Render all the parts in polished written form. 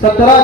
17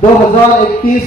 2021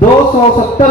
270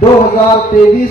2023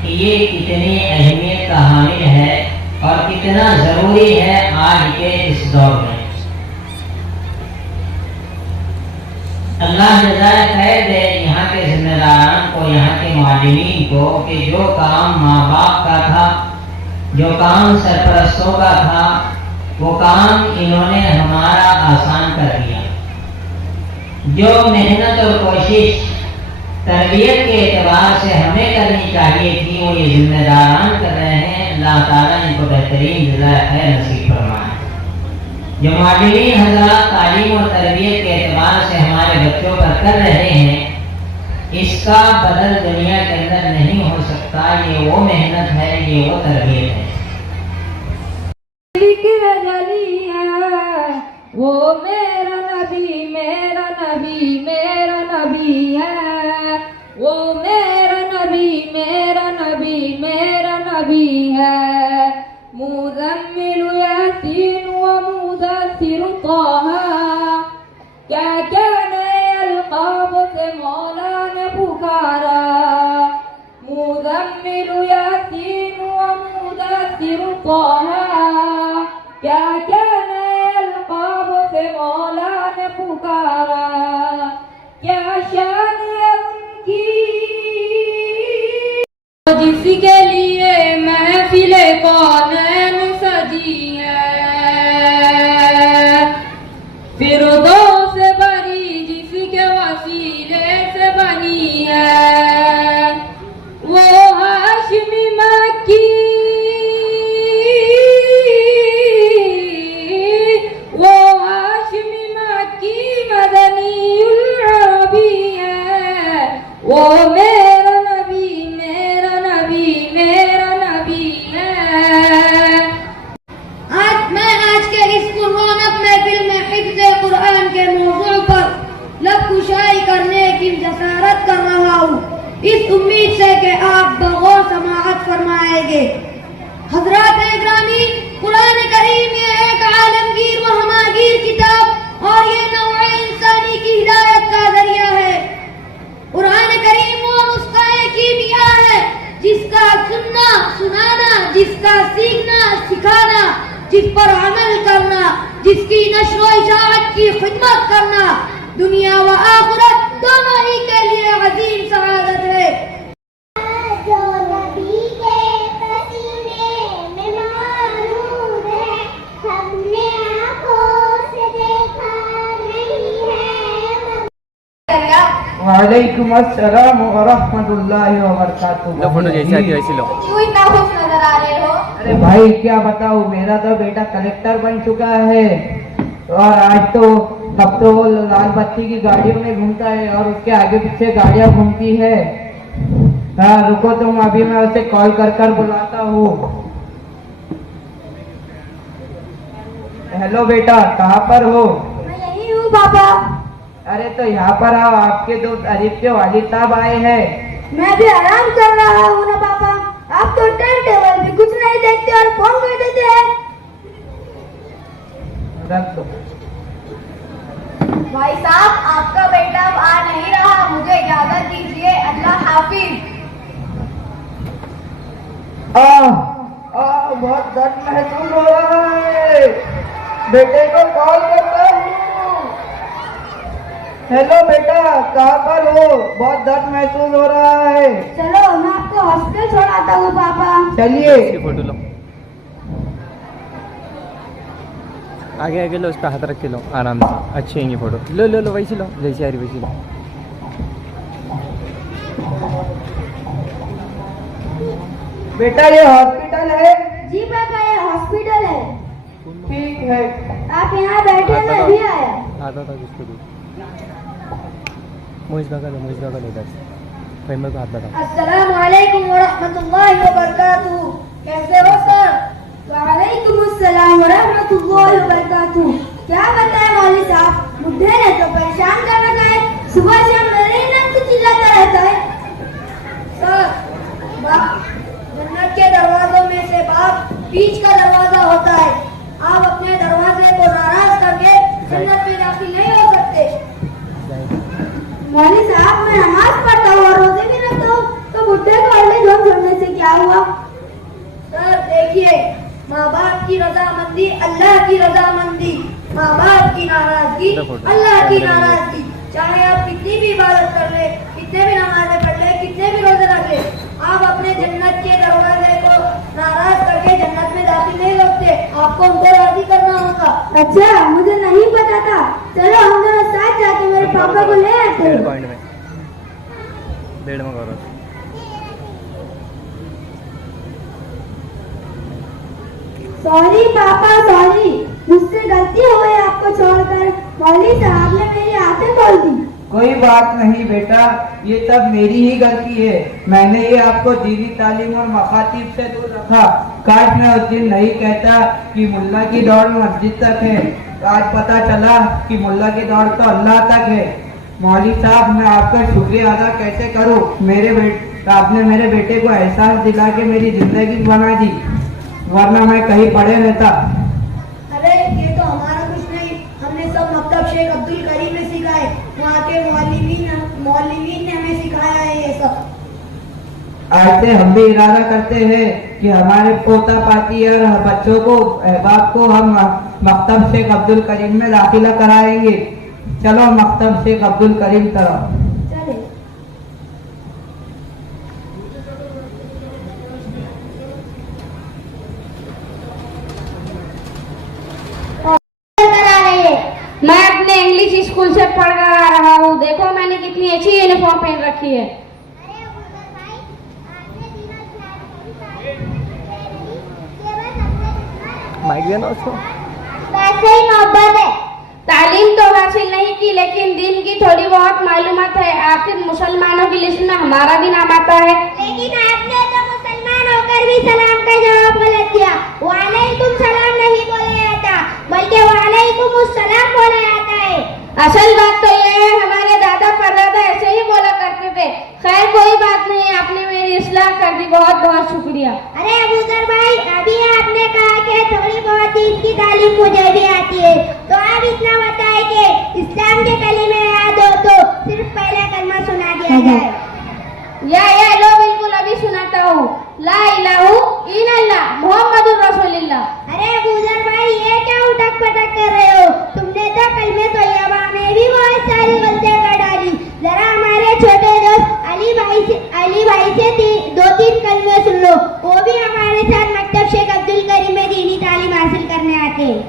کہ یہ کتنی اہمیت کا حامل ہے اور کتنا ضروری ہے آج کے اس دور میں۔ اللہ جزائے خیر دے یہاں کے ذمہ داران کو، یہاں کے معلمین کو، کہ جو کام ماں باپ کا تھا، جو کام سرپرستوں کا تھا، وہ کام انہوں نے ہمارا آسان کر دیا۔ جو محنت اور کوشش تربیت کے اعتبار سے ہمیں کرنی چاہیے تھی وہ یہ ذمہ داران کر رہے ہیں، اللہ تعالیٰ ان کو بہترین جزائے خیر نصیب فرمائے۔ جو معلمین حضرات تعلیم اور تربیت کے اعتبار سے ہمارے بچوں پر کر رہے ہیں، اس کا بدل دنیا کے اندر نہیں ہو سکتا۔ یہ وہ محنت ہے، یہ وہ تربیت ہے۔ وہ میرا نبی میرا نبی میرا نبی ہے، وہ میرا نبی میرا نبی میرا نبی ہے، مزمل یاسین و مدثر طہ، کیا کیا نئے القاب سے مولا نے پکارا، مزمل یاسین و مدثر طہ، کیا کیا سے مولا نے پکارا، کیا شان ہے ان کی جس کے لیے محفل کونین سجی ہے، فردوس بری جس کے وسیلے سے بنی ہے، وہ ہاشمی مکی وہ میرا نبی میرا نبی میرا نبی ہے۔ آج کے اس پررونق محفل میں حفظ قرآن کے موضوع پر لب کشائی کرنے کی جسارت کر رہا ہوں، اس امید سے کہ آپ بغور سماعت فرمائیں گے۔ حضرات اکرامی، قرآن کریم یہ ایک عالمگیر و ہماگیر کتاب اور یہ نوع انسانی کی ہدایت کا ذریعہ ہے۔ قرآن کریم وہ نسخہ کیمیا ہے جس کا سننا سنانا، جس کا سیکھنا سکھانا، جس پر عمل کرنا، جس کی نشر و اشاعت کی خدمت کرنا دنیا و آخرت دونوں ہی کے لیے عظیم سعادت ہے۔ جو نبی کے پسینے میں معروف ہے، ہم نے آنکھوں سے دیکھا نہیں ہے۔ وعلیکم السلام ورحمۃ اللہ وبرکاتہ۔ لو فوٹو جیسے آتی ویسے لو۔ کیوں اتنا خوش نظر آ رہے ہو؟ ارے بھائی کیا بتاؤ، میرا تو بیٹا کلیکٹر بن چکا ہے اور آج تو تب تو وہ لال بتی کی گاڑیوں میں گھومتا ہے اور اس کے آگے پیچھے گاڑیاں گھومتی ہے۔ ہاں رکو تم، ابھی میں اسے کال کر کر بلاتا ہوں۔ ہیلو بیٹا، کہاں پر ہو؟ میں یہی ہوں پاپا۔ ارے تو یہاں پر آؤ، آپ کے دو عریف کے والد صاحب آئے ہیں۔ میں بھی آرام کر رہا ہوں نا پاپا، آپ تو ٹائم ٹیبل بھی کچھ نہیں دیکھتے اور فون کر دیتے ہیں۔ رکھ دو۔ بھائی صاحب، آپ کا بیٹا اب آ نہیں رہا، مجھے اجازت دیجیے، اللہ حافظ۔ بہت درد محسوس ہو رہا ہے، بیٹے کو کال کرتا ہوں۔ ہیلو بیٹا، کہاں پر ہو؟ بہت درد محسوس ہو رہا ہے۔ چلو میں آپ کو ہاسپٹل چھوڑاتا ہوں پاپا۔ چلیے۔ فوٹو لو، آگے آگے لو، اس پہ ہاتھ رکھ کے لو آرام سے، اچھی آئیں گی فوٹو۔ لو لو لو، ویسی لو جیسی آ رہی ویسی لو۔ بیٹا یہ ہاسپٹل ہے؟ جی پاپا، یہ ہاسپٹل ہے۔ ٹھیک ہے، آپ یہاں بیٹھے، میں بھی آیا۔ آتا تھا کس کو بھی موہز بھگا لو، موہز بھگا لو ادھر سے، فہمت کو ہاتھ بتا۔ السلام علیکم ورحمۃ اللہ وبرکاتہ، کیسے ہو سر؟ وعلیکم السلام ورحمۃ اللہ وبرکاتہ۔ کیا بتائیں مولوی صاحب، بڈھے نے تو پریشان کر رکھا ہے، صبح شام میرے ہی نام سے چلاتا رہتا ہے۔ سر، جنت کے دروازوں میں سے باپ بیچ کا دروازہ ہوتا ہے، آپ اپنے دروازے کو ناراض کر کے جنت میں داخل نہیں ہو سکتے۔ مولوی صاحب، میں نماز پڑھتا ہوں اور روزے بھی رکھتا ہوں، تو کی رضامندی اللہ کی رضامندی، ماں باپ کی ناراضگی اللہ کی ناراضگی. چاہے آپ کتنی بھی عبادت کر لیں، کتنے بھی نمازیں پڑھ لیں، کتنے بھی روزے رکھ لیں، آپ اپنے جنت کے دروازے کو ناراض کر کے جنت میں داخل نہیں ہوتے. آپ کو ان کو راضی کرنا ہوگا. اچھا مجھے نہیں پتا تھا. چلو ہم دونوں ساتھ جا کے میرے پاپا کو لے آتے ہیں. بیڈ میں کرو. سوری پاپا سوری، مجھ سے غلطی ہو گئی آپ کو چھوڑ کر. مولوی صاحب نے میری آنکھیں کھول دی. کوئی بات نہیں بیٹا، یہ سب میری ہی غلطی ہے. میں نے یہ آپ کو دینی تعلیم اور مخاطب سے دور رکھا. کاش میں اس دن نہیں کہتا کہ ملا کی دوڑ مسجد تک ہے. آج پتا چلا کہ ملا کی دوڑ تو اللہ تک ہے. مولوی صاحب میں آپ کا شکریہ ادا کیسے کروں. آپ نے میرے بیٹے کو احساس دلا کے میری زندگی بنا دی، ورنہ میں کہیں پڑے رہتا. ارے یہ تو ہمارا کچھ نہیں، ہم نے سب مکتب شیخ عبد الکریم میں سیکھا ہے. وہاں کے معلمین نے ہمیں سکھایا ہے یہ سب. آج سے ہم بھی ارادہ کرتے ہیں کہ ہمارے پوتا پاتی اور بچوں کو احباب کو ہم مکتب شیخ عبد الکریم میں داخلہ کرائیں گے. چلو مکتب شیخ عبد الکریم طرف. چلے. میں اپنے انگلش اسکول سے پڑھ کر آ رہا ہوں. دیکھو میں نے کتنی اچھی یونیفارم پہن رکھی ہے. مائک دینا اس کو. ویسے ہی محبت ہے. تعلیم تو حاصل نہیں کی لیکن دین کی تھوڑی بہت معلومات ہے. آخر مسلمانوں کی لسٹ میں ہمارا بھی نام آتا ہے. لیکن آپ نے تو مسلمان ہو کر بھی سلام کا جواب غلط دیا. وعلیکم سلام نہیں بولا جاتا بلکہ وعلیکم السلام بولا جاتا ہے. اصل بات تو یہ ہے ہمارے دادا پردادا ایسے ہی بولا کرتے تھے. خیر کوئی بات نہیں، آپ نے میری اصلاح کر دی، بہت بہت شکریہ. ارے ابو ذر بھائی، ابھی آپ نے کہا کہ تھوڑی بہت دین کی تعلیم مجھے بھی آتی ہے، تو آپ اتنا بتائیں کہ اسلام کے کلمے یاد ہو تو صرف پہلا کلمہ سنا دیا جائے. یا لو بالکل ابھی سناتا ہوں. لا الہ الا اللہ محمد الرسول اللہ. ارے ابو ذر بھائی، یہ کیا اٹک پٹک کر رہے ہو؟ تم نے تو کلمے طیبہ میں بھی بہت ساری غلطیاں کر ڈالی. ذرا ہمارے چھوٹے دوست علی بھائی سے 2-3 کلمے سن لو. وہ بھی ہمارے ساتھ مکتب شیخ عبد الکریم میں دینی تعلیم حاصل کرنے آتے ہیں.